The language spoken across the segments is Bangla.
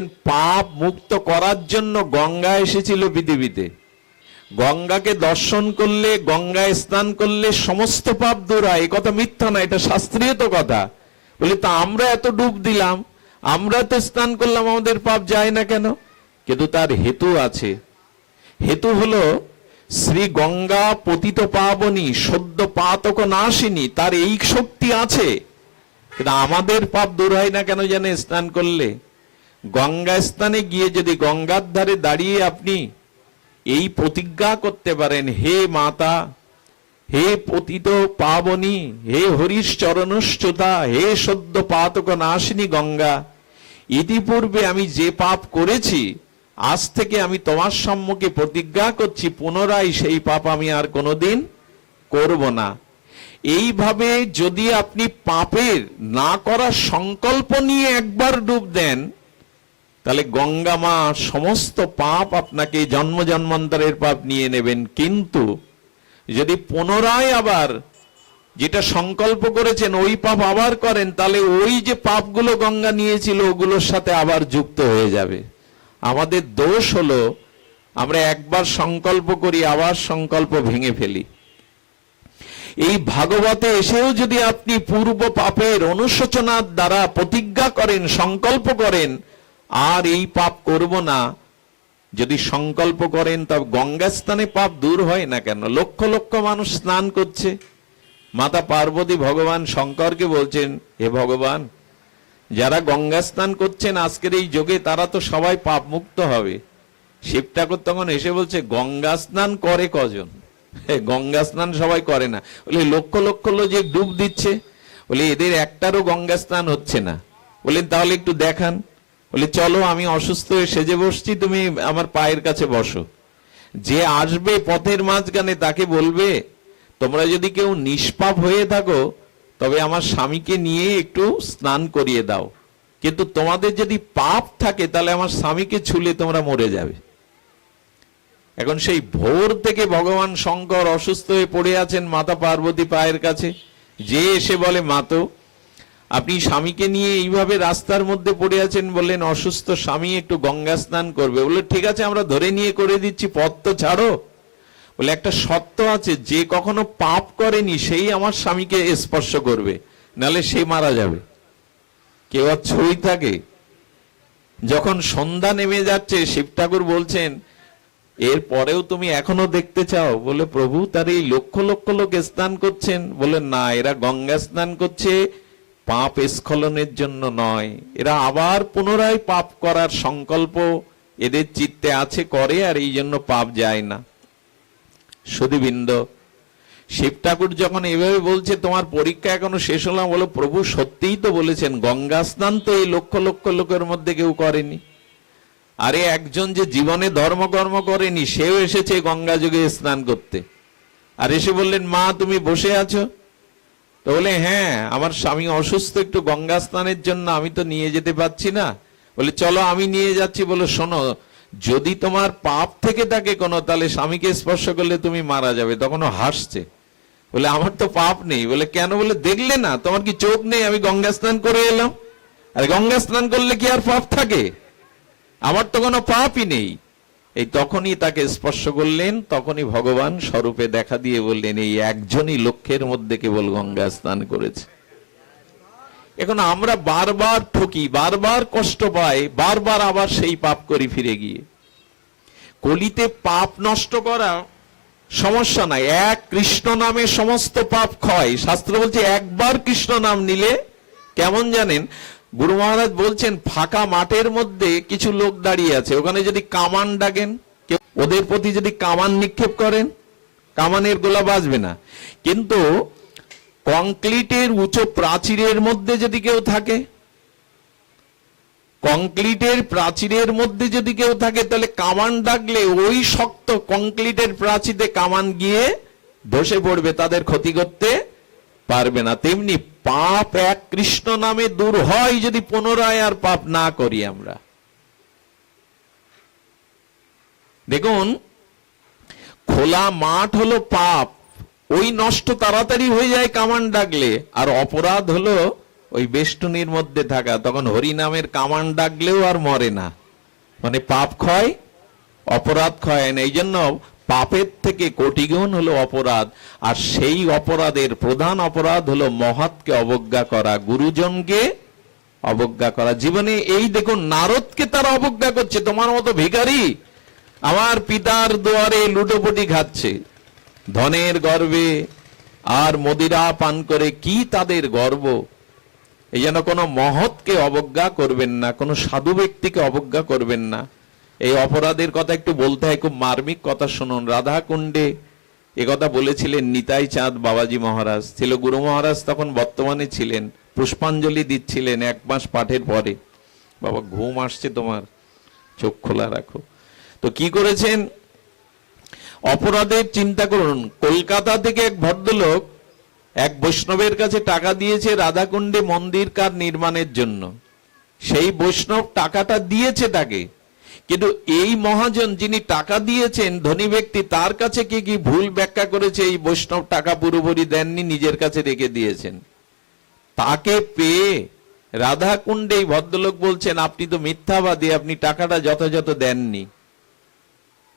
বললেন পাপ মুক্ত করার জন্য গঙ্গা এসেছিল পৃথিবীতে। গঙ্গাকে দর্শন করলে, গঙ্গায় স্নান করলে সমস্ত পাপ দূর হয়। এই কথা মিথ্যা না, এটা শাস্ত্রীয় তো কথা। বলি তা আমরা এত ডুব দিলাম, আমরা তো স্নান করলাম, আমাদের পাপ যায় না কেন? কিন্তু তার হেতু আছে। হেতু হলো শ্রী গঙ্গা পতিত পাবনী সদ্য পাতক নাশিনী, তার এই শক্তি আছে। কিন্তু আমাদের পাপ দূর হয় না কেন জানে? স্নান করলে গঙ্গা স্নানে গিয়ে যদি গঙ্গার ধারে দাঁড়িয়ে আপনি এই প্রতিজ্ঞা করতে পারেন, হে মাতা, হে পতিত পাবনী, হে হরিশ চরণশ্চুতা, হে সদ্য পাতক নাশিনী গঙ্গা, ইতিপূর্বে আমি যে পাপ করেছি আজ থেকে আমি তোমার সম্মুখে প্রতিজ্ঞা করছি পুনরায় সেই পাপ আমি আর কোনোদিন করব না। এইভাবে যদি আপনি পাপের না করার সংকল্প নিয়ে একবার ডুব দেন, তাহলে গঙ্গা মা সমস্ত পাপ আপনাকে জন্ম জন্মান্তরের পাপ নিয়ে নেবেন। কিন্তু যদি পুনরায় আবার যেটা সংকল্প করেছেন ওই পাপ আবার করেন, তাহলে ওই যে পাপগুলো গঙ্গা নিয়েছিল ওগুলোর সাথে আবার যুক্ত হয়ে যাবে। আমাদের দোষ হলো আমরা একবার সংকল্প করি, আবার সংকল্প ভেঙে ফেলি। এই ভাগবতে এসেও যদি আপনি পূর্ব পাপের অনুশোচনার দ্বারা প্রতিজ্ঞা করেন, সংকল্প করেন আর এই পাপ করব না, যদি সংকল্প করেন, তবে গঙ্গা স্নানে পাপ দূর হয় না কেন? লক্ষ লক্ষ মানুষ স্নান করছে। মাতা পার্বতী ভগবান শঙ্করকে বলছেন, হে ভগবান, যারা গঙ্গা স্নান করছেন আজকের এই যোগে তারা তো সবাই পাপ মুক্ত হবে। শিব ঠাকুর তখন এসে বলছে, গঙ্গা স্নান করে কজন? গঙ্গা স্নান সবাই করে না। বলে লক্ষ লক্ষ লোক যে ডুব দিচ্ছে, বলে এদের একটারও গঙ্গা স্নান হচ্ছে না। বলেন তাহলে একটু দেখান। বলে চলো, আমি অসুস্থ হয়ে সেজে বসছি, তুমি আমার পায়ের কাছে বসো। যে আসবে পথের মাঝখানে তাকে বলবে, তোমরা যদি কেউ নিষ্পাপ হয়ে থাকো তবে আমার স্বামীকে নিয়ে একটু স্নান করিয়ে দাও, কিন্তু তোমাদের যদি পাপ থাকে তাহলে আমার স্বামীকে ছুলে তোমরা মরে যাবে। এখন সেই ভোর থেকে ভগবান শঙ্কর অসুস্থ হয়ে পড়ে আছেন মাতা পার্বতী পায়ের কাছে। যে এসে বলে, মাতো, আপনি স্বামীকে নিয়ে এইভাবে রাস্তার মধ্যে পড়ে আছেন, বললেন অসুস্থ স্বামী একটু গঙ্গা স্নান করবে। বলে ঠিক আছে, আমরা ধরে নিয়ে করে দিচ্ছি, পথ তো ছাড়ো। বলে একটা সত্য আছে, যে কখনো পাপ করেনি সেই আমার স্বামীকে স্পর্শ করবে, নালে সে মারা যাবে। কেউ আর ছই থাকে? যখন সন্ধ্যা নেমে যাচ্ছে শিব ঠাকুর বলছেন, এর পরেও তুমি এখনো দেখতে চাও? বলে প্রভু, তার এই লক্ষ লক্ষ লোক স্নান করছেন। বলে না, এরা গঙ্গা স্নান করছে পাপ স্খলনের জন্য নয়, এরা আবার পুনরায় পাপ করার সংকল্প এদের চিত্তে আছে, করে, আর এই জন্য পাপ যায় না। সুধীবৃন্দ, শিব ঠাকুর যখন এভাবে বলছে তোমার পরীক্ষা এখনো শেষ হলো, বলো প্রভু সত্যিই তো বলেছেন গঙ্গা স্নান তো এই লক্ষ লক্ষ লোকের মধ্যে কেউ করেনি। আরে একজন যে জীবনে ধর্মকর্ম করেনি সেও এসেছে গঙ্গা যুগে স্নান করতে। আর এসে বললেন, মা তুমি বসে আছো? তো বলে হ্যাঁ, আমার স্বামী অসুস্থ, একটু গঙ্গা স্নানের জন্য আমি তো নিয়ে যেতে পারছি না। বলে চলো আমি নিয়ে যাচ্ছি। বলো শোনো, যদি তোমার পাপ থেকে থাকে কোনো, তাহলে স্বামীকে স্পর্শ করলে তুমি মারা যাবে। তখন হাসছে, বলে আমার তো পাপ নেই। বলে কেন? বলে দেখলে না, তোমার কি চোখ নেই? আমি গঙ্গা স্নান করে এলাম। আর গঙ্গা স্নান করলে কি আর পাপ থাকে? আমার তো কোনো পাপই নেই। এই তখনই তাকে স্পর্শ করলেন, তখনই ভগবান স্বরূপে দেখা দিয়ে বললেন, এই একজনই লক্ষের মধ্যে কেবল গঙ্গা স্নান করেছে। এখন আমরা বারবার ঠকি, বারবার কষ্ট পাই, বারবার আবার সেই পাপ করি ফিরে গিয়ে। কলিতে পাপ নষ্ট করা সমস্যা নাই, এক কৃষ্ণ নামে সমস্ত পাপ ক্ষয়। শাস্ত্র বলছে একবার কৃষ্ণ নাম নিলে কেমন জানেন? গুরু মহারাজ বলছেন, ফাঁকা মাঠের মধ্যে কিছু লোক দাঁড়িয়ে আছে, ওখানে যদি কামান ডাকেন, ওদের প্রতি যদি কামান নিক্ষেপ করেন, কামানের গোলা বাজবে না। কিন্তু কংক্রিটের উঁচু প্রাচীরের মধ্যে যদি কেউ থাকে, কংক্রিটের প্রাচীরের মধ্যে যদি কেউ থাকে, তাহলে কামান ডাকলে ওই শক্ত কংক্রিটের প্রাচীরে কামান গিয়ে বসে পড়বে, তাদের ক্ষতি করতে পারবে না। তেমনি পাপ এক কৃষ্ণ নামে দূর হয় যদি পুনরায় আর পাপ না করি আমরা। দেখুন, খোলা মাঠ হলো পাপ, ওই নষ্ট তাড়াতাড়ি হয়ে যায় কামান ডাকলে। আর অপরাধ হলো ওই বেষ্টনীর মধ্যে থাকা, তখন হরিনামের কামান ডাকলেও আর মরে না। মানে পাপ ক্ষয়, অপরাধ ক্ষয় না। এই জন্য পাপের থেকে কোটিগুণ হলো অপরাধ, আর সেই অপরাধের প্রধান অপরাধ হলো মহৎকে অবজ্ঞা করা, গুরুজনকে অবজ্ঞা করা। জীবনে এই দেখুন, নারদকে তারা অবজ্ঞা করছে, তোমার মতো ভিখারি আমার পিতার দুয়ারে লুটোপুটি খাচ্ছে, ধনের গর্বে আর মদিরা পান করে কি তাদের গর্ব। এই জন্য কোনো মহৎকে অবজ্ঞা করবেন না, কোনো সাধু ব্যক্তিকে অবজ্ঞা করবেন না। এই অপরাধের কথা একটু বলতে হয়, খুব মার্মিক কথা শুনুন। রাধাকুণ্ডে একথা বলেছিলেন নিতাই চাঁদ বাবাজি মহারাজ, ছিল গুরু মহারাজ তখন বর্তমানে ছিলেন, পুষ্পাঞ্জলি দিচ্ছিলেন 1 মাস পাঠের পরে। বাবা ঘুম আসছে তোমার, চোখ খোলা রাখো। তো কি করেছেন, অপরাধের চিন্তা করুন। কলকাতা থেকে এক ভদ্রলোক এক বৈষ্ণবের কাছে টাকা দিয়েছে রাধাকুণ্ডে মন্দির কার নির্মাণের জন্য। সেই বৈষ্ণব টাকাটা দিয়েছে তাকে, কিন্তু এই মহাজন যিনি টাকা দিয়েছেন, ধনী ব্যক্তি, তার কাছে কি ভুল ব্যাখ্যা করেছে, এই বৈষ্ণব টাকা পুরোপুরি দেননি, নিজের কাছে রেখে দিয়েছেন। তাকে পেয়ে রাধাকুণ্ডে এই ভদ্রলোক বলছেন, আপনি তো মিথ্যাবাদী, আপনি টাকাটা যথাযথ দেননি।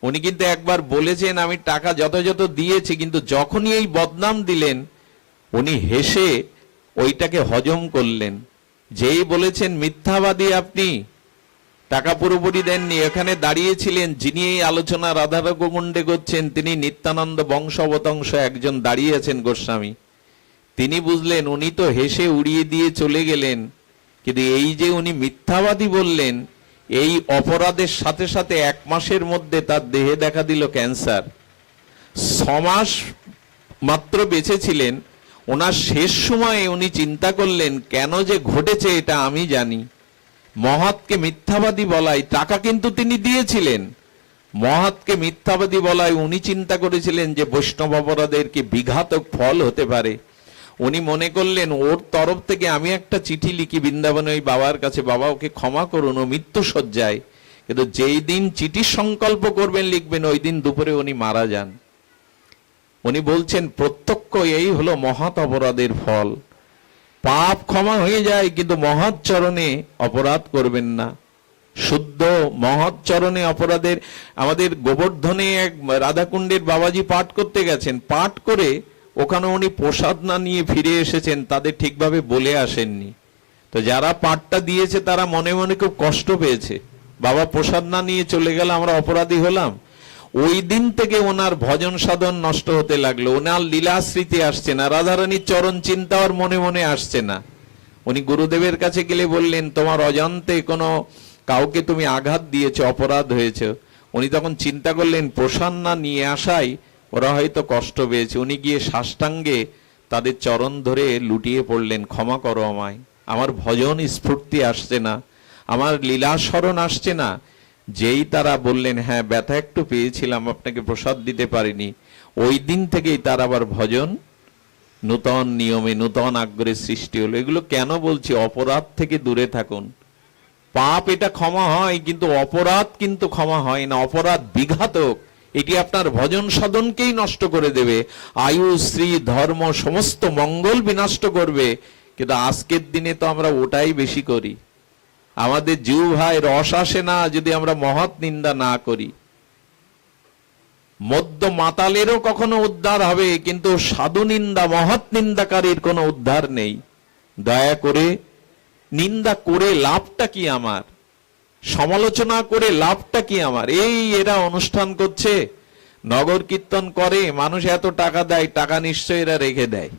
উনি কিন্তু একবার বলেছেন আমি টাকা যথাযথ দিয়েছি, কিন্তু যখনই এই বদনাম দিলেন উনি হেসে ওইটাকে হজম করলেন। যেই বলেছেন মিথ্যাবাদী আপনি, টাকা পুরোপুরি দেননি, এখানে দাঁড়িয়েছিলেন যিনি এই আলোচনা রাধাকুণ্ডে করছেন, তিনি নিত্যানন্দ বংশবতংশ একজন দাঁড়িয়ে আছেন গোস্বামী। তিনি বুঝলেন উনি তো হেসে উড়িয়ে দিয়ে চলে গেলেন, কিন্তু এই যে উনি মিথ্যাবাদী বললেন, এই অপরাধের সাথে সাথে 1 মাসের মধ্যে তার দেহে দেখা দিল ক্যান্সার। 6 মাস মাত্র বেঁচে ছিলেন। ওনার শেষ সময়ে উনি চিন্তা করলেন, কেন যে ঘটেছে এটা আমি জানি। মহৎকে মিথ্যাবাদী বলায়, টাকা কিন্তু তিনি দিয়েছিলেন, মহৎকে মিথ্যাবাদী বলায় উনি চিন্তা করেছিলেন যে বৈষ্ণব অপরাধের কি বিঘাতক ফল হতে পারে। উনি মনে করলেন ওর তরফ থেকে আমি একটা চিঠি লিখি বৃন্দাবনে ওই বাবার কাছে, বাবা ওকে ক্ষমা করুন, ও মৃত্যু শয্যায়। কিন্তু যেই দিন চিঠির সংকল্প করবেন লিখবেন, ওই দিন দুপুরে উনি মারা যান। উনি বলছেন প্রত্যক্ষ এই হলো মহৎ অপরাধের ফল। পাপ ক্ষমা হয়ে যায়, কিন্তু মহৎ চরণে অপরাধ করবেন না। শুদ্ধ মহৎ চরণে অপরাধের, আমাদের গোবর্ধনে এক রাধাকুণ্ডের বাবাজি পাঠ করতে গেছেন, পাঠ করে ওখানে উনি প্রসাদ না নিয়ে ফিরে এসেছেন, তাদের ঠিকভাবে বলে আসেননি। তো যারা পাঠটা দিয়েছে তারা মনে মনে খুব কষ্ট পেয়েছে, বাবা প্রসাদ না নিয়ে চলে গেল, আমরা অপরাধী হলাম। ওই দিন থেকে ওনার ভজন সাধন নষ্ট হতে লাগলো, ওনার লীলা স্মৃতি আসছে না, রাধারানীর চরণ চিন্তা আর মনে মনে আসছে না। উনি গুরুদেবের কাছে গেলে বললেন, তোমার অজান্তে কোনো কাউকে তুমি আঘাত দিয়েছো, অপরাধ হয়েছে। উনি তখন চিন্তা করলেন প্রসাদ না নিয়ে আসাই ওরা হয়তো কষ্ট পেয়েছে। উনি গিয়ে সাষ্টাঙ্গে তাদের চরণ ধরে লুটিয়ে পড়লেন, ক্ষমা করো আমায়, আমার ভজন স্ফূর্তি আসছে না, আমার লীলা স্মরণ আসছে না। যেই তারা বললেন হ্যাঁ ব্যথা একটু পেয়েছিলাম, আপনাকে প্রসাদ দিতে পারিনি, ওই দিন থেকেই তার আবার ভজন নূতন নিয়মে নূতন আগ্রহের সৃষ্টি হলো। এগুলো কেন বলছি, অপরাধ থেকে দূরে থাকুন। পাপ এটা ক্ষমা হয়, কিন্তু অপরাধ কিন্তু ক্ষমা হয় না। অপরাধ বিঘাতক, এটি আপনার ভজন সাধনকেই নষ্ট করে দেবে, আয়ু শ্রী ধর্ম সমস্ত মঙ্গল বিনষ্ট করবে। কিন্তু আজকের দিনে তো আমরা ওটাই বেশি করি। আমাদের জিহ্বায় রস আসে না যদি আমরা মহৎ নিন্দা না করি। মদ্য মাতালেরও কখনো উদ্ধার হবে, কিন্তু সাধু নিন্দা মহৎ নিন্দাকারীর কোনো উদ্ধার নেই। দয়া করে নিন্দা করে লাভটা কি আমার, সমালোচনা করে লাভটা কি আমার? এই এরা অনুষ্ঠান করছে, নগর কীর্তন করে, মানুষ এত টাকা দেয়, টাকা নিশ্চয় এরা রেখে দেয়।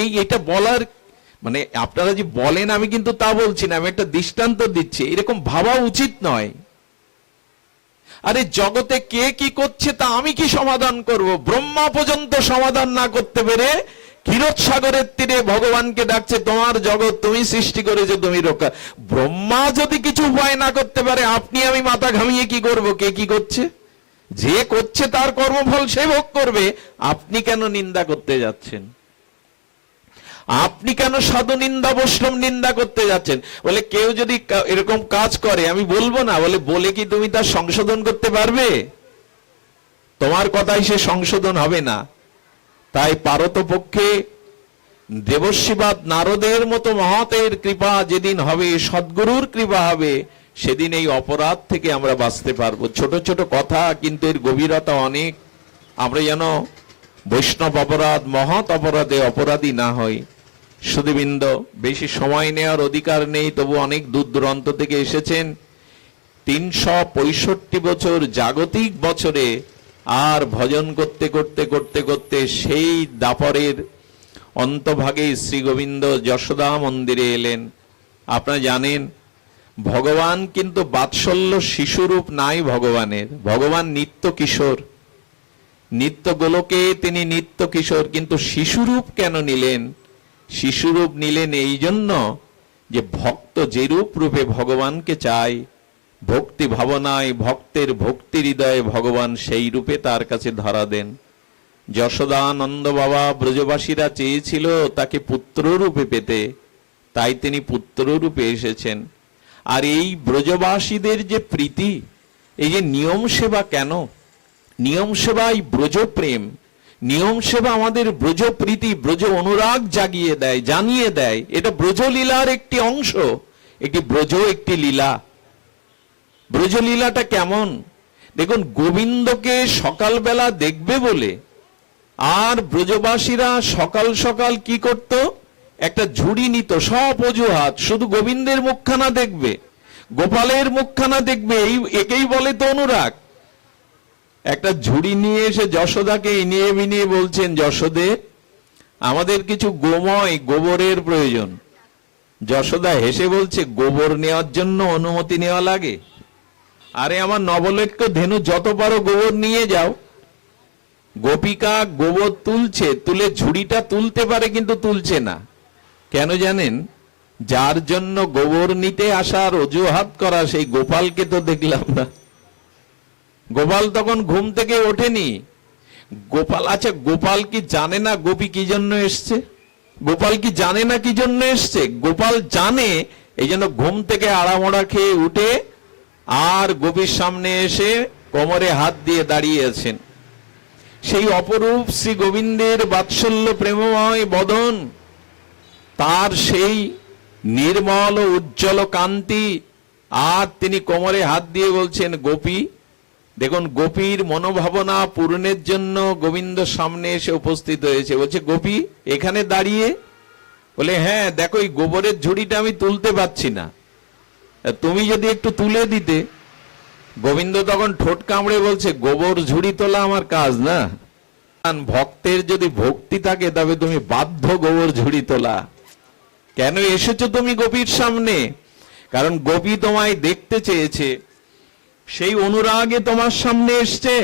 এই এটা বলার মানে আপনারা যে বলেন আমি কিন্তু তা বলছি না, আমি একটা দৃষ্টান্ত দিচ্ছি, এরকম ভাবা উচিত নয়। আরে জগতে কে কি করছে তা আমি কি সমাধান করব? ব্রহ্মা পর্যন্ত সমাধান না করতে পেরে ক্ষীরসাগরের তীরে ভগবানকে ডাকছে, তোমার জগৎ তুমি সৃষ্টি করেছো, তুমি রক্ষা। ব্রহ্মা যদি কিছু উপায় না করতে পারে, আপনি আমি মাথা ঘামিয়ে কি করব? কে কি করছে, যে করছে তার কর্মফল সে ভোগ করবে। আপনি কেন নিন্দা করতে যাচ্ছেন? আপনি কেন সাধু নিন্দা বৈষ্ণব নিন্দা করতে যাচ্ছেন? বলে কেউ যদি এরকম কাজ করে আমি বলবো না, বলে কি তুমি তার সংশোধন করতে পারবে? তোমার কথাই সে সংশোধন হবে না। তাই পারতপক্ষে দেবর্ষিবাদ নারদের মতো মহতের কৃপা যেদিন হবে, সদ্গুরুর কৃপা হবে, সেদিন এই অপরাধ থেকে আমরা বাঁচতে পারবো। ছোট ছোট কথা, কিন্তু এর গভীরতা অনেক। আমরা যেন বৈষ্ণব অপরাধ, মহৎ অপরাধে অপরাধী না হই। সুধীবৃন্দ, বেশি সময় নেওয়ার অধিকার নেই, তবু অনেক দূর দূরান্ত থেকে এসেছেন। 365 বছর জাগতিক বছরে আর ভজন করতে করতে করতে করতে সেই দাপরের অন্তভাগে শ্রী গোবিন্দ যশোদা মন্দিরে এলেন। আপনারা জানেন, ভগবান কিন্তু বাৎসল্য শিশুরূপ নাই ভগবানের। ভগবান নিত্য কিশোর, নিত্য গোলকে তিনি নিত্য কিশোর। কিন্তু শিশুরূপ কেন নিলেন? শিশুরূপ নিলেন এই জন্য যে ভক্ত যেরূপ রূপে ভগবানকে চায়, ভক্তি ভাবনায় ভক্তের ভক্তি হৃদয়ে ভগবান সেই রূপে তার কাছে ধরা দেন। যশোদানন্দ বাবা, ব্রজবাসীরা চেয়েছিল তাকে পুত্র রূপে পেতে, তাই তিনি পুত্র রূপে এসেছেন। আর এই ব্রজবাসীদের যে প্রীতি, এই যে নিয়ম সেবা, কেন নিয়ম সেবাই ব্রজ প্রেম, নিয়ম সেবা আমাদের ব্রজ প্রীতি, ব্রজ অনুরাগ জাগিয়ে দেয়, জানিয়ে দেয়। এটা ব্রজ লীলার একটি অংশ, একটি ব্রজ, একটি লীলা। ব্রজ লীলাটা কেমন দেখুন, গোবিন্দকে সকালবেলা দেখবে বলে আর ব্রজবাসীরা সকাল সকাল কি করত, একটা ঝুড়ি নিত, সব অজুহাত, শুধু গোবিন্দের মুখখানা দেখবে, গোপালের মুখখানা দেখবে, একেই বলে তো অনুরাগ। একটা ঝুড়ি নিয়ে এসে যশোদাকে ইনিয়ে বিনিয়ে বলছেন, যশোদে, আমাদের কিছু গোময় গোবরের প্রয়োজন। যশোদা হেসে বলছে, গোবর নেওয়ার জন্য অনুমতি নেওয়া লাগে? আরে আমার নবলক্ষ ধেনু, যত পারো গোবর নিয়ে যাও। গোপিকা গোবর তুলছে, তুলে ঝুড়িটা তুলতে পারে কিন্তু তুলছে না। কেন জানেন? যার জন্য গোবর নিতে আসার অজুহাত করা, সেই গোপালকে তো দেখলাম না। গোপাল তখন ঘুম থেকে ওঠেনি। গোপাল, আচ্ছা গোপাল কি জানে না গোপী কি জন্য এসছে? গোপাল কি জানে না কি জন্য এসছে? গোপাল জানে, এই জন্য ঘুম থেকে আড়ামোড়া খেয়ে উঠে আর গোপীর সামনে এসে কোমরে হাত দিয়ে দাঁড়িয়ে আছেন। সেই অপরূপ শ্রী গোবিন্দের বাৎসল্য প্রেমময় বদন, তার সেই নির্মল ও উজ্জ্বল কান্তি, আর তিনি কোমরে হাত দিয়ে বলছেন, গোপী। দেখুন, গোপীর মনোভাবনা পূরণের জন্য গোবিন্দ সামনে এসে উপস্থিত হয়েছে। বলছে, গোপী এখানে দাঁড়িয়ে? বলে, হ্যাঁ দেখো, এই গোবরের ঝুড়িটা আমি তুলতে পারছি না, তুমি যদি একটু তুলে দিতে। গোবিন্দ তখন ঠোঁট কামড়ে বলছে, গোবর ঝুড়ি তোলা আমার কাজ না। ভক্তের যদি ভক্তি থাকে তবে তুমি বাধ্য গোবর ঝুড়ি তোলা। কেন এসেছো তুমি গোপীর সামনে? কারণ গোপী তোমায় দেখতে চেয়েছে, সেই অনুরাগে তোমার সামনে এসছে।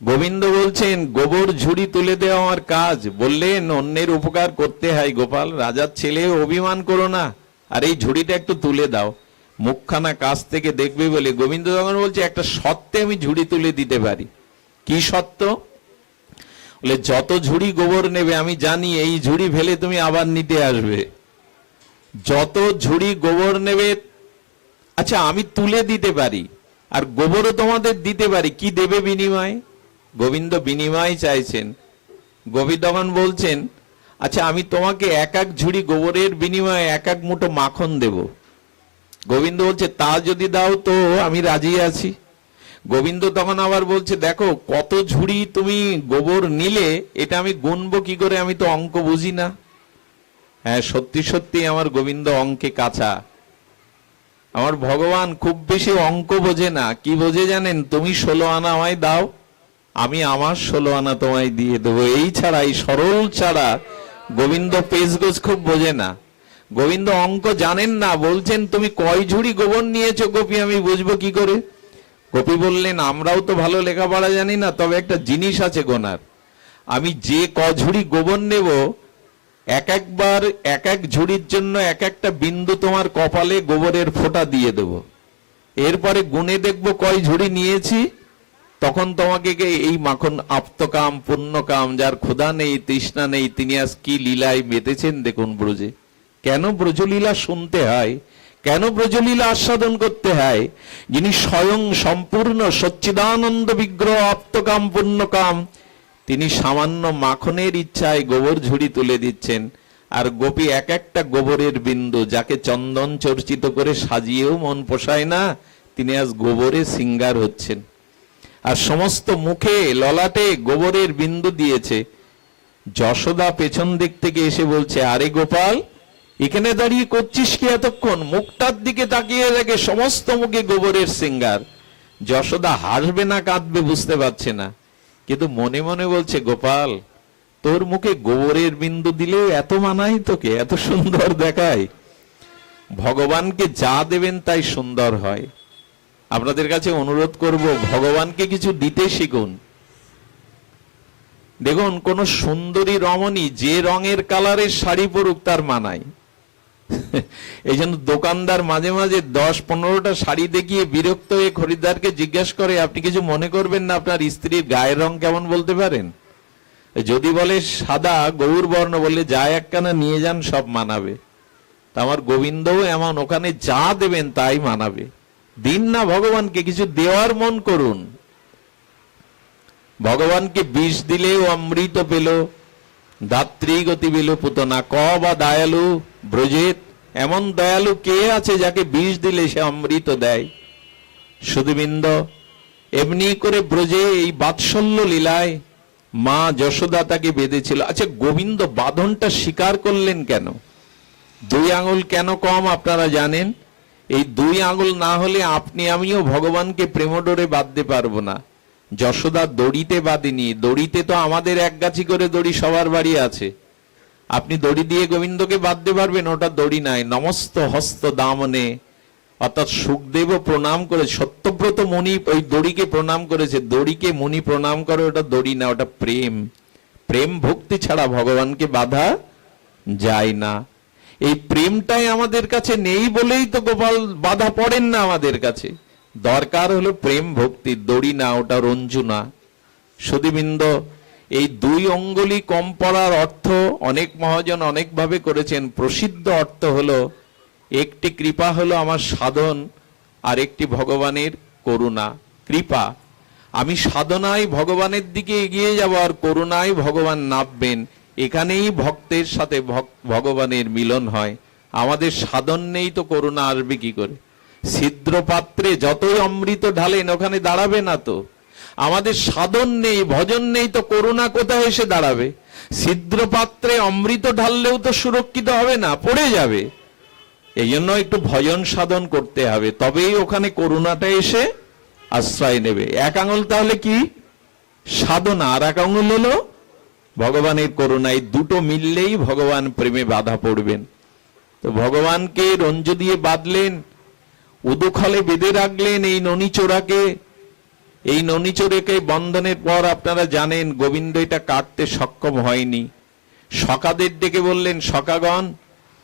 গোবিন্দ বলছেন, গোবর ঝুড়ি তুলে দেওয়া আমার কাজ। বললেন, অন্যের উপকার করতে হয় গোপাল, রাজার ছেলে, অভিমান করো না, আর এই ঝুড়িটা একটু তুলে দাও, মুখখানা কাছ থেকে দেখবে বলে। গোবিন্দ তখন বলছে, একটা শর্তে আমি ঝুড়ি তুলে দিতে পারি। কি শর্ত? বলে, যত ঝুড়ি গোবর নেবে আমি জানি এই ঝুড়ি ফেলে তুমি আবার নিতে আসবে। যত ঝুড়ি গোবর নেবে, আচ্ছা আমি তুলে দিতে পারি আর গোবরও তোমাদের দিতে পারি, কি দেবে বিনিময়? গোবিন্দ বিনিময় চাইছেন। গোপী তখন বলছেন, আচ্ছা আমি তোমাকে এক এক ঝুড়ি গোবরের বিনিময়ে এক এক মুঠো মাখন দেব। গোবিন্দ বলছে, তা যদি দাও তো আমি রাজি আছি। গোবিন্দ তখন আবার বলছে, দেখো কত ঝুড়ি তুমি গোবর নিলে, এটা আমি গুনবো কি করে, আমি তো অঙ্ক বুঝি না। হ্যাঁ, সত্যি সত্যি আমার গোবিন্দ অঙ্কে কাঁচা। আমার ভগবান খুব বেশি অঙ্ক বোঝে না। কি বোঝে জানেন? তুমি 16 আনা আমায় দাও, আমি আমার 16 আনা তোমায় দিয়ে দেবো। এই ছাড়া, এই সরল ছাড়া গোবিন্দ পেশগোছ খুব বোঝে না। গোবিন্দ অঙ্ক জানেন না। বলছেন, তুমি কয় ঝুড়ি গোবর নিয়েছো গোপী, আমি বুঝবো কি করে? গোপী বললেন, আমরাও তো ভালো লেখাপড়া জানি না, তবে একটা জিনিস আছে গোনার। আমি যে ক ঝুড়ি গোবর নেব, এক একবার এক এক ঝুড়ির জন্য এক একটা বিন্দু তোমার কপালে গোবরের ফোঁটা দিয়ে দেব। এরপরে গুনে দেখবো কয় ঝুড়ি নিয়েছি, তখন তোমাকে এই মাখন আপ্তকাম পুণ্যকাম, যার ক্ষুধা নেই তৃষ্ণা নেই, তিনি আজ কি লীলায় মেতেছেন দেখুন ব্রজে। কেন ব্রজলীলা শুনতে হয়, কেন ব্রজলীলা আস্বাদন করতে হয়? যিনি স্বয়ং সম্পূর্ণ সচ্চিদানন্দ বিগ্রহ, আপ্তকাম পুণ্যকাম, তিনি সামান্য মাখনের ইচ্ছায় গোবর ঝুড়ি তুলে দিচ্ছেন। আর গোপী এক একটা গোবরের বিন্দু, যাকে চন্দন চর্চিত করে সাজিয়েও মন পোষায় না, তিনি আজ গোবরে সিঙ্গার হচ্ছেন। আর সমস্ত মুখে ললাটে গোবরের বিন্দু দিয়েছে। যশোদা পেছন দিক থেকে এসে বলছে, আরে গোপাল, এখানে দাঁড়িয়ে করছিস কি এতক্ষণ? মুখটার দিকে তাকিয়ে দেখে সমস্ত মুখে গোবরের সিঙ্গার। যশোদা হাসবে না কাঁদবে বুঝতে পারছে না, কিন্তু মনে মনে বলছে, গোপাল, তোর মুখে গোবরের বিন্দু দিলেও এত মানায় তোকে, এত সুন্দর দেখায়। ভগবানকে যা দেবেন তাই সুন্দর হয়। আপনাদের কাছে অনুরোধ করব, ভগবানকে কিছু দিতে শিখুন। দেখুন, কোন সুন্দরী রমণী যে রঙের কালারের শাড়ি পরুক তার মানায়। এই জন্য দোকানদার মাঝে মাঝে 10-15টা শাড়ি দেখিয়ে বিরক্ত হয়ে খরিদ্দারকে জিজ্ঞাসা করে, আপনি কিছু মনে করবেন না, আপনার স্ত্রীর গায়ের রং কেমন বলতে পারেন? যদি বলে সাদা গৌর বর্ণ, বললে যা একখানা নিয়ে যান, সব মানাবে। তা আমার গোবিন্দও এমন, ওখানে যা দেবেন তাই মানাবে। দিন না ভগবানকে কিছু, দেওয়ার মন করুন। ভগবানকে বিষ দিলেও অমৃত পেল, দাত্রী গতি পেল পুতনা। ক বা দয়ালু ব্রজেত, এমন দয়ালু কে আছে যাকে বিষ দিলে সে অমৃত দেয়? সুধীবৃন্দ, এমনি করে ব্রজে এই বাৎসল্য লীলায় মা যশোদা তাকে বেঁধেছিল। আচ্ছা, গোবিন্দ বাঁধনটা স্বীকার করলেন কেন? 2 আঙুল কেন কম আপনারা জানেন? এই 2 আঙুল না হলে আপনি আমিও ভগবানকে প্রেমডোরে বাঁধতে পারবো না। যশোদা দড়িতে বাঁধেনি। দড়িতে তো আমাদের একগাছি করে দড়ি সবার বাড়ি আছে। আপনি দড়ি দিয়ে গোবিন্দকে বাঁধতে পারবেন? ওটা দড়ি নাই। নমস্ত হস্ত দামনে, অর্থাৎ সুখদেব প্রণাম করে, সত্যব্রত মুনি ওই দড়িকে প্রণাম করেছে। দড়িকে মুনি প্রণাম করে, ওটা দড়ি না, ওটা প্রেম। প্রেম ভক্তি ছাড়া ভগবানকে বাঁধা যায় না। এই প্রেমটাই আমাদের কাছে নেই বলেই তো গোপাল বাধা পড়েন না আমাদের কাছে। দরকার হলো প্রেম ভক্তি, দড়ি না, ওটা রঞ্জু না। সুধীবৃন্দ, এই 2 অঙ্গুলি কম পড়ার অর্থ অনেক মহাজন অনেক ভাবে করেছেন। প্রসিদ্ধ অর্থ হলো, একটি কৃপা হলো আমার সাধন, আর একটি ভগবানের করুণা। কৃপা, আমি সাধনায় ভগবানের দিকে এগিয়ে যাব, আর করুণায় ভগবান নামবেন। এখানেই ভক্তের সাথে ভগবানের মিলন হয়। আমাদের সাধন নেই তো করুণা আসবে কি করে? ছিদ্র পাত্রে যতই অমৃত ঢালেন ওখানে দাঁড়াবে না তো। আমাদের সাধন নেই, ভজন নেই, তো করুণা কোথায় এসে দাঁড়াবে? ছিদ্র পাত্রে অমৃত ঢাললেও তো সুরক্ষিত হবে না, পড়ে যাবে। এই জন্য একটু ভজন সাধন করতে হবে, তবেই ওখানে করুণাটা এসে আশ্রয় নেবে। 1 আঙুল তাহলে কি? সাধনা, আর 1 আঙুল হলো ভগবানের করুণা। এই দুটো মিললেই ভগবান প্রেমে বাধা পড়বেন। তো ভগবানকে রঞ্জু দিয়ে বাঁধলেন, উদুখলে বেঁধে রাখলেন এই ননিচোরাকে। এই ননিচোরাকে বন্ধনের পর আপনারা জানেন গোবিন্দ এটা কাটতে সক্ষম হয়নি। সখাদের ডেকে বললেন, সখাগণ,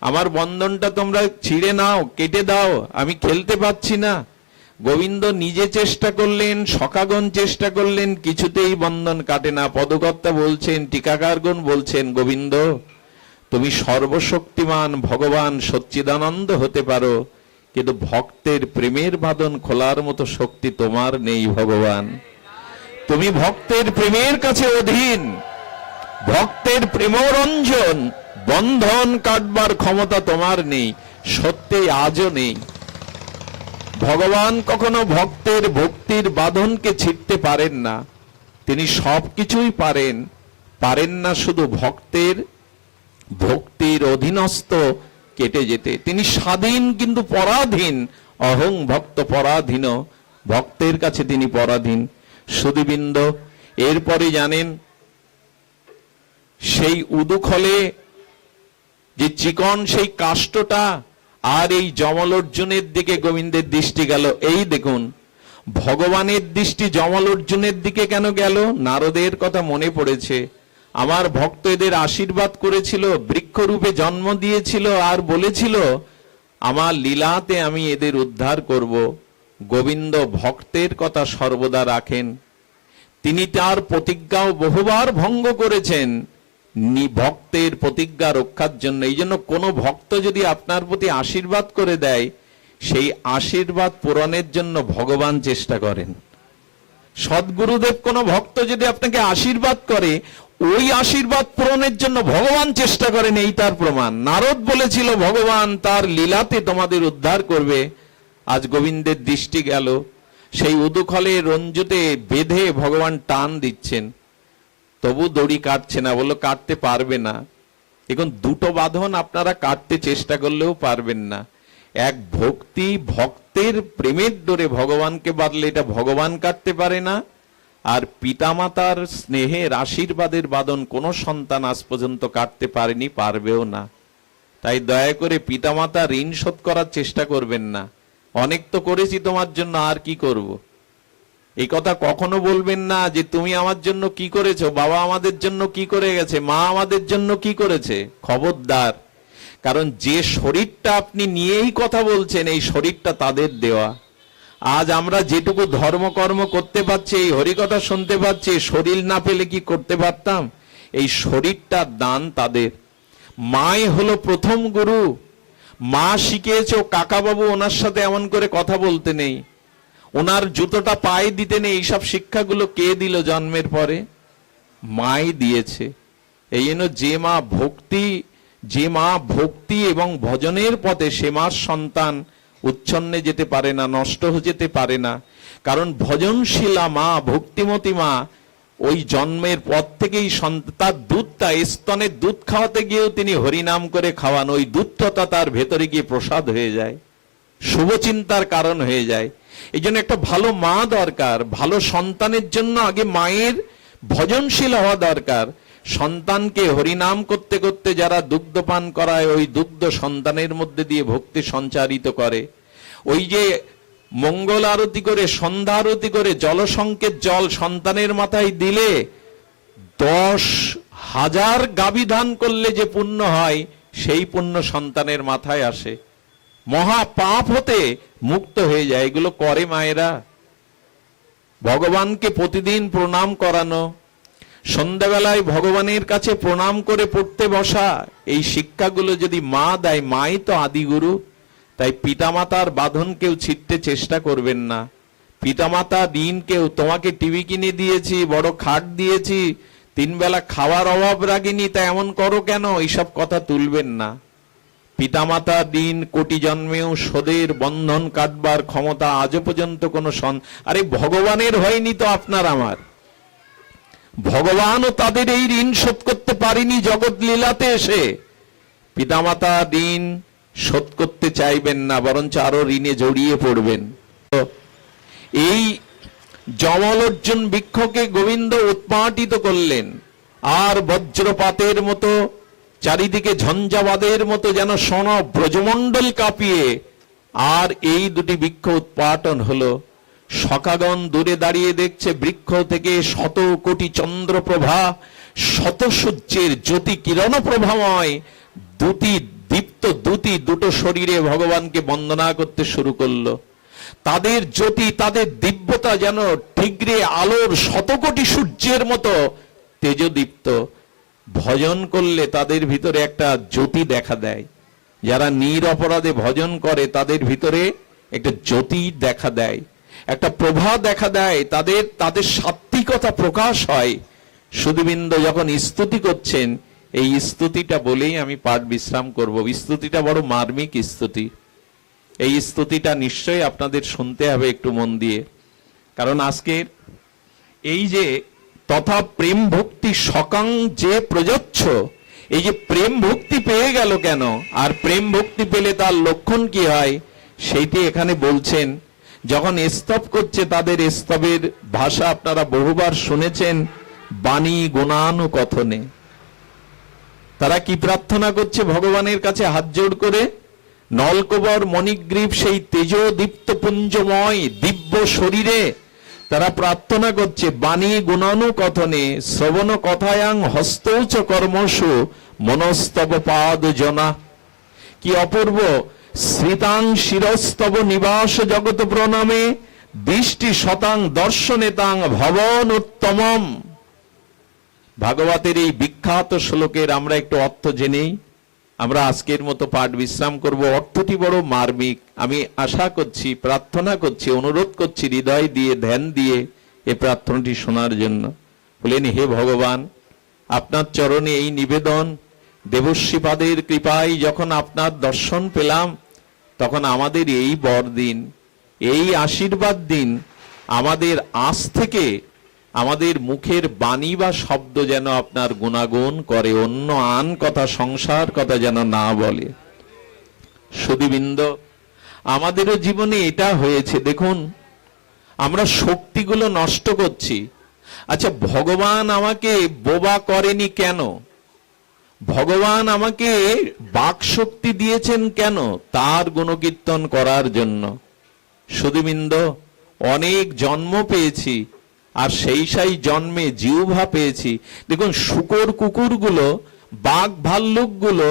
আমার বন্ধনটা তোমরা ছিঁড়ে নাও, কেটে দাও, আমি খেলতে পাচ্ছি না। গোবিন্দ নিজে চেষ্টা করলেন, সখাগণ চেষ্টা করলেন, কিছুতেই বন্ধন কাটে না। পদকর্তা বলছেন, টিকাকারগণ বলছেন, গোবিন্দ, তুমি সর্বশক্তিমান ভগবান সচ্চিদানন্দ হতে পারো, কিন্তু ভক্তের প্রেমের বাঁধন খোলার মতো শক্তি তোমার নেই ভগবান। তুমি ভক্তের প্রেমের কাছে অধীন। ভক্তের প্রেমরঞ্জন বন্ধন কাটবার ক্ষমতা তোমার নেই, সত্যি আজও নেই। ভগবান কখনো ভক্তের ভক্তির বাঁধনকে ছিঁড়তে পারেন না। তিনি সবকিছুই পারেন, পারেন না শুধু ভক্তের ভক্তির অধীনস্থ কেটে যেতে। তিনি স্বাধীন কিন্তু পরাধীন। অহং ভক্ত পরাধীন, ভক্তের কাছে তিনি পরাধীন। সুধীবৃন্দ, এরপরে জানেন সেই উদুখলে যে চিকন সেই কাষ্ঠটা, আর এই যমল অর্জুনের দিকে গোবিন্দের দৃষ্টি গেল। এই দেখুন, ভগবানের দৃষ্টি যমল অর্জুনের দিকে কেন গেল? নারদের কথা মনে পড়েছে। আমার ভক্ত এদের আশীর্বাদ করেছিল, বৃক্ষরূপে জন্ম দিয়েছিল, আর বলেছিল আমার লীলাতে আমি এদের উদ্ধার করব। গোবিন্দ ভক্তের কথা সর্বদা রাখেন। তিনি তার প্রতিজ্ঞাও বহুবার ভঙ্গ করেছেন ভক্তের প্রতিজ্ঞা রক্ষার জন্য। এই জন্য কোনো ভক্ত যদি আপনার প্রতি আশীর্বাদ করে দেয়, সেই আশীর্বাদ পূরণের জন্য ভগবান চেষ্টা করেন। সদ্গুরুদেব কোনো ভক্ত যদি আপনাকে আশীর্বাদ করে, ওই আশীর্বাদ পূরণের জন্য ভগবান চেষ্টা করেন, এই তার প্রমাণ। নারদ বলেছিল ভগবান তার লীলাতে তোমাদের উদ্ধার করবে। আজ গোবিন্দের দৃষ্টি গেল, সেই উদুখলে রঞ্জুতে বেঁধে ভগবান টান দিচ্ছেন, তবু দড়ি কাটছে না, বললো কাটতে পারবে না। এখন দুটো বাঁধন আপনারা কাটতে চেষ্টা করলেও পারবেন না। এক ভক্তি ভক্তের প্রেমের ডোরে ভগবানকে বাঁধলে এটা ভগবান কাটতে পারে না, আর পিতামাতার স্নেহের আশীর্বাদের বাঁধন কোনো সন্তান আজ পর্যন্ত কাটতে পারেনি, পারবেও না। তাই দয়া করে পিতামাতা ঋণ শোধ করার চেষ্টা করবেন না। অনেক তো করেছি তোমার জন্য, আর কি করব। এই কথা কখনো বলবেন না যে তুমি আমার জন্য কি করেছো, বাবা আমাদের জন্য কি করে গেছে, মা আমাদের জন্য কি করেছে। খবরদার। কারণ যে শরীরটা আপনি নিয়েই কথা বলছেন, এই শরীরটা তাদের দেওয়া। আজ আমরা যেটুকু ধর্মকর্ম করতে পারছি, এই হরিকথা শুনতে পাচ্ছি, শরীর না পেলে কি করতে পারতাম। এই শরীরটা দান তাদের। মাই হলো প্রথম গুরু। মা শিখিয়েছে, কাকাবাবু ওনার সাথে এমন করে কথা বলতে নেই, ওনার জুতোটা পায়ে দিতে নেই। এইসব শিক্ষাগুলো কে দিল জন্মের পরে? মাই দিয়েছে। এই জন্য যে মা ভক্তি এবং ভজনের পথে, সে মার সন্তান উচ্ছন্নে যেতে পারে না, নষ্ট হয়ে যেতে পারে না। কারণ ভজনশীলা মা, ভক্তিমতী মা, ওই জন্মের পর থেকেই তার দুধটা, স্তনের দুধ খাওয়াতে গিয়েও তিনি হরিনাম করে খাওয়ান। ওই দুধটা তার ভেতরে গিয়ে প্রসাদ হয়ে যায়, শুভচিন্তার কারণ হয়ে যায়। এই জন্য একটা ভালো মা দরকার। ভালো সন্তানের জন্য আগে মায়ের ভজনশীল হওয়া দরকার। সন্তানকে হরিনাম করতে করতে যারা দুগ্ধ পান করায়, ওই দুগ্ধ সন্তানের মধ্যে দিয়ে ভক্তি সঞ্চারিত করে। ওই যে মঙ্গল আরতি করে, সন্ধ্যা আরতি করে জলসংকেত জল সন্তানের মাথায় দিলে 10,000 গাভী দান করলে যে পুণ্য হয়, সেই পুণ্য সন্তানের মাথায় আসে। মহা পাপ হতে মুক্ত হয়ে যায়। এগুলো করে মায়েরা। ভগবানকে প্রতিদিন প্রণাম করানো, সন্ধ্যাবেলায় ভগবানের কাছে প্রণাম করে পড়তে বসা, এই শিক্ষাগুলো যদি মা দেয়, মাই তো আদিগুরু। তাই পিতামাতার বাঁধন কেউ ছিঁড়তে চেষ্টা করবেন না। পিতামাতা দিন কেউ তোমাকে টিভি কিনে দিয়েছি, বড় খাট দিয়েছি, 3 বেলা খাওয়ার অভাব রাখিনি, তা এমন করো কেন, এইসব কথা তুলবেন না। পিতামাতা দিন কোটি জন্মেও সোদের বন্ধন কাটবার ক্ষমতা আজও পর্যন্ত কোনো আরে ভগবানের হয়নি তো আপনার আমার। ভগবানও তাদের এই ঋণ শোধ করতে পারেনি জগৎ লীলাতে এসে। পিতামাতা ঋণ শোধ করতে চাইবেন না, বরঞ্চ আরো ঋণে জড়িয়ে পড়বেন। এই যমল অর্জুন বৃক্ষকে গোবিন্দ উৎপাটিত করলেন, আর বজ্রপাতের মতো, চারিদিকে ঝঞ্ঝাবাদের মতো যেন শোন ব্রজমণ্ডল কাঁপিয়ে আর এই দুটি বৃক্ষ উৎপাটন হলো। সখাগণ দূরে দাঁড়িয়ে দেখছে, বৃক্ষ থেকে 100 কোটি চন্দ্রপ্রভা, 100 সূর্যের জ্যোতি কিরণ প্রভাময় দুটো শরীরে ভগবানকে বন্দনা করতে শুরু করলো। তাদের জ্যোতি, তাদের দিব্যতা যেন ঠিকরে আলোর 100 কোটি সূর্যের মতো তেজদীপ্ত। ভজন করলে তাদের ভিতরে একটা জ্যোতি দেখা দেয়। যারা নিরপরাধে ভজন করে, তাদের ভিতরে একটা জ্যোতি দেখা দেয়, একটা প্রভা দেখা দেয়, তাদের সাত্বিকতা প্রকাশ হয়। সুধীবৃন্দ যখন স্তুতি করছেন, এই স্তুতিটা বলেই আমি পাঠ বিশ্রাম করব। স্তুতিটা বড় মার্মিক স্তুতি। এই স্তুতিটা নিশ্চয়ই আপনাদের শুনতে হবে একটু মন দিয়ে। কারণ আজকের এই যে তথা প্রেম ভক্তি সকাং যে প্রযচ্ছ, এই যে প্রেম ভক্তি পেয়ে গেল কেন, আর প্রেম ভক্তি পেলে তার লক্ষণ কি হয়, সেইটি এখানে বলছেন। যখন স্তব করছে, তাদের স্তবের ভাষা আপনারা বহুবার শুনেছেন, বাণী গুণানুকথনে। তারা কি প্রার্থনা করছে ভগবানের কাছে হাত জোড় করে? নলকবর মণিগ্রীব সেই তেজদীপ্ত পুঞ্জময় দিব্য শরীরে তারা প্রার্থনা করছে, বাণী গুণানুকথনে শ্রবণ কথায়াং হস্তৌচ কর্মসু মনস্তব পাদ জনা। কি অপূর্ব! শ্রিতাং শিরস্তব নিবাস জগত প্রণামে 20টি শতাং দর্শনেতাং ভবন উত্তমম। ভাগবতের এই বিখ্যাত শ্লোকের আমরা একটু অর্থ জেনেই আমরা আজকের মতো পাঠ বিশ্রাম করব। অর্থটি বড় মার্মিক। আমি আশা করছি, প্রার্থনা করছি, অনুরোধ করছি হৃদয় দিয়ে, ধ্যান দিয়ে এই প্রার্থনাটি শোনার জন্য। বলেন, হে ভগবান, আপনার চরণে এই নিবেদন, দেবশ্রীপাদের কৃপায় যখন আপনার দর্শন পেলাম, তখন আমাদের এই বরদিন, এই আশীর্বাদ দিন, আমাদের আজ থেকে আমাদের মুখের বাণী বা শব্দ যেন আপনার গুণাগুণ করে, অন্য আন কথা, সংসার কথা যেন না বলে। সুধীবৃন্দ, আমাদেরও জীবনে এটা হয়েছে। দেখুন, আমরা শক্তিগুলো নষ্ট করছি। আচ্ছা, ভগবান আমাকে বোবা করেনি কেন? ভগবান আমাকে বাক শক্তি দিয়েছেন কেন? তার গুণকীর্তন করার জন্য। সুধীবৃন্দ, অনেক জন্ম পেয়েছি, আর সেই জন্মে জিহ্বা পেয়েছি। দেখুন, শূকর কুকুরগুলো, বাঘ ভাল্লুকগুলো,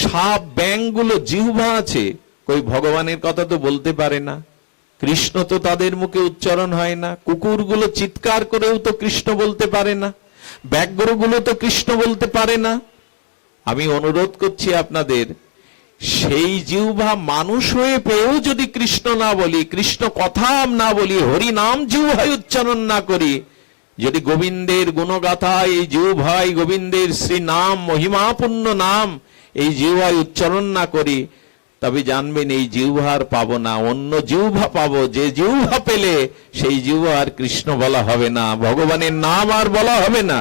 সাপ ব্যাঙগুলো জিহ্বা আছে, কই ভগবানের কথা তো বলতে পারে না। কৃষ্ণ তো তাদের মুখে উচ্চারণ হয় না। কুকুরগুলো চিৎকার করেও তো কৃষ্ণ বলতে পারে না। ব্যাঘ্রগুলো তো কৃষ্ণ বলতে পারে না। আমি অনুরোধ করছি আপনাদের, সেই জিহ্বা মানুষ হয়ে পেয়েও যদি কৃষ্ণ না বলি, কৃষ্ণ কথা না বলি, হরি নাম জিহ্বায় উচ্চারণ না করি, যদি গোবিন্দের গুণগাথা এই জিহ্বায়, গোবিন্দের শ্রী নাম, মহিমাপূর্ণ নাম এই জিহ্বায় উচ্চারণ না করি, তবে জানবেন এই জিহ্বার পাবো না, অন্য জিহ্বা পাবো। যে জিহ্বা পেলে সেই জিহ্বা আর কৃষ্ণ বলা হবে না, ভগবানের নাম আর বলা হবে না।